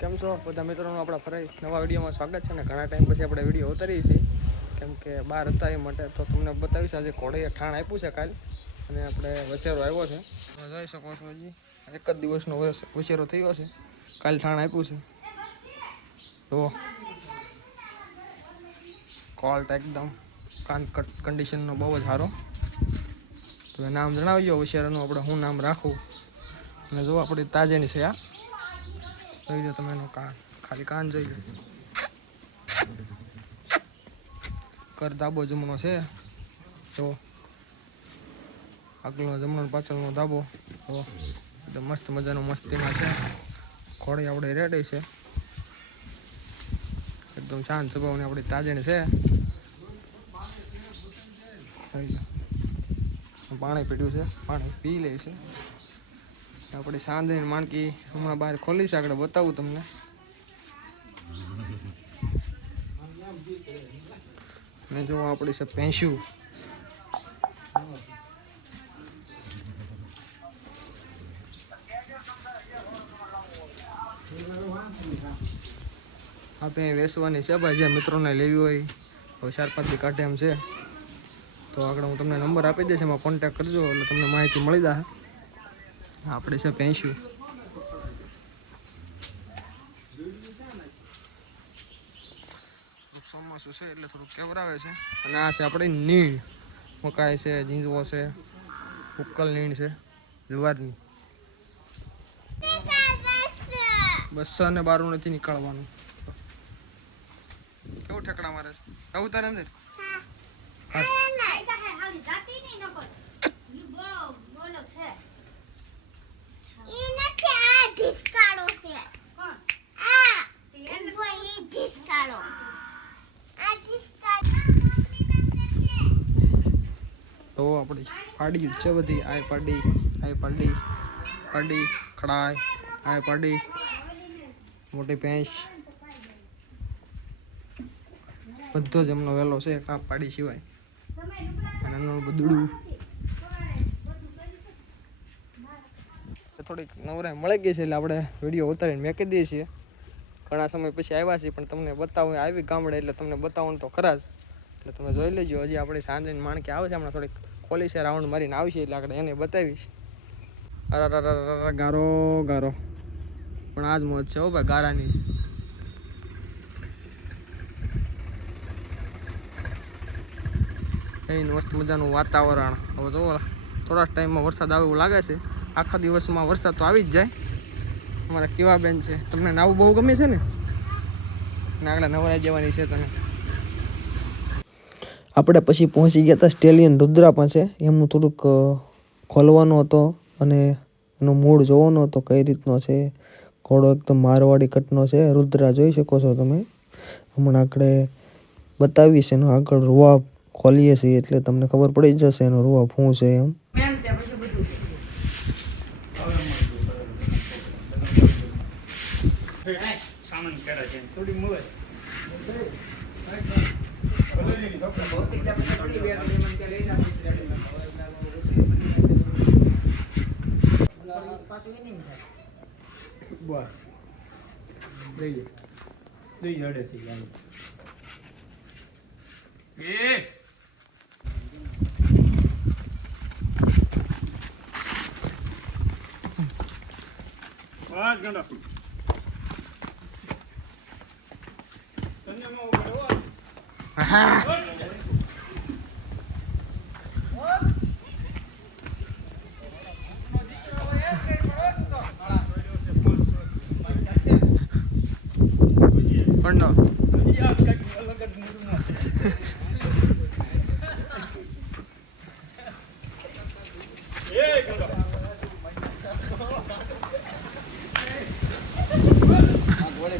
કેમ છો બધા મિત્રોનું આપણા ફરી નવા વિડીયોમાં સ્વાગત છે ને ઘણા ટાઈમ પછી આપણે વિડીયો ઉતારીએ છીએ કેમ કે બહાર હતા એ માટે તો તમને બતાવીશ આજે ઘોડીએ ઠાણ આપ્યું છે કાલ અને આપણે વસેરો આવ્યો છે જોઈ શકો છો હજી એક જ દિવસનો વસેરો થયો છે કાલ ઠાણ આપ્યું છે તો કોલ્ટ એકદમ કાન કન્ડિશનનો બહુ જ સારો તો નામ જણાવજો વસેરાનું આપણે હું નામ રાખું અને જો આપણી તાજેની છે આ જોઈ લો તમે એનું કાન ખાલી કાન જોઈ લો કર ધાબો જમણો છે તો આગળનો જમણો પાછળનો ધાબો તો એકદમ મસ્ત મજાનો મસ્તીમાં છે ઘોડી આપણે રેડી છે એકદમ શાંત સ્વભાવની આપણી તાજણી છે પાણી પીડ્યું છે પાણી પી લે છે આપણી સાંજની માણકી હમણાં બહાર ખોલી છે આગળ બતાવું તમને અને જો આપણી છે ભેંસું આપણે વેચવાની છે ભાઈ જે મિત્રોને લેવી હોય તો 4-5 દી કાઢે એમ છે તો આગળ હું તમને નંબર આપી દઈશ એમાં કોન્ટેક્ટ કરજો એટલે તમને માહિતી મળી જશે આપણે છે ભેંસું ચોમાસું છે એટલે થોડુંક કેવરાવે છે અને આ છે આપણે નીણ મકાઈ છે જીંજવો છે ઉક્કલ નીણ છે જુવારની 212 નથી નીકળવાનું કેવું ઠેકડા મારે છે આવું તારે અંદર તો આપણી પાડી છે બધી આ પાડી ખડાય આ પાડી મોટી ભેંસ બધો જ એમનો વહેલો છે કાપ પાડી સિવાય અને એનું બધું થોડીક નવરાઈ મળી ગઈ છે એટલે આપણે વિડીયો ઉતારીને મેકી દઈએ છીએ ઘણા સમય પછી આવ્યા છીએ પણ તમને બતાવું આવી ગામડે એટલે તમને બતાવવાનું તો ખરા જ એટલે તમે જોઈ લેજો હજી આપણે સાંજની માણકી આવે છે હમણાં થોડીક ખોલી છે રાઉન્ડ મારીને આવશે એટલે આપણે એને બતાવીશ અરે ગારો ગારો પણ આજ મોજ છે હો ભાઈ ગારાની એનું મસ્ત મજાનું વાતાવરણ હવે જો થોડા ટાઈમમાં વરસાદ આવે એવું લાગે છે આખા દિવસમાં વરસાદ તો આવી જ જાય અમારા કેવા બેન છે તમને નાવું બહુ ગમે છે ને આગળ નવરાઈ જવાની છે તને આપણે પછી પહોંચી ગયા હતા સ્ટેલિયન રુદ્રા પાસે એમનું થોડુંક ખોલવાનો હતો અને એનો મૂળ જોવાનો હતો કઈ રીતનો છે ઘોડો એકદમ મારવાડી કટનો છે રુદ્રા જોઈ શકો છો તમે હમણાં આપણે બતાવીશ એનો આગળ રૂવાબ ખોલીએ છીએ એટલે તમને ખબર પડી જશે એનો રૂવાબ શું છે એમ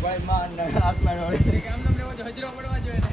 ભાઈ માં હાથ મારવા હજરો પડવા જોઈએ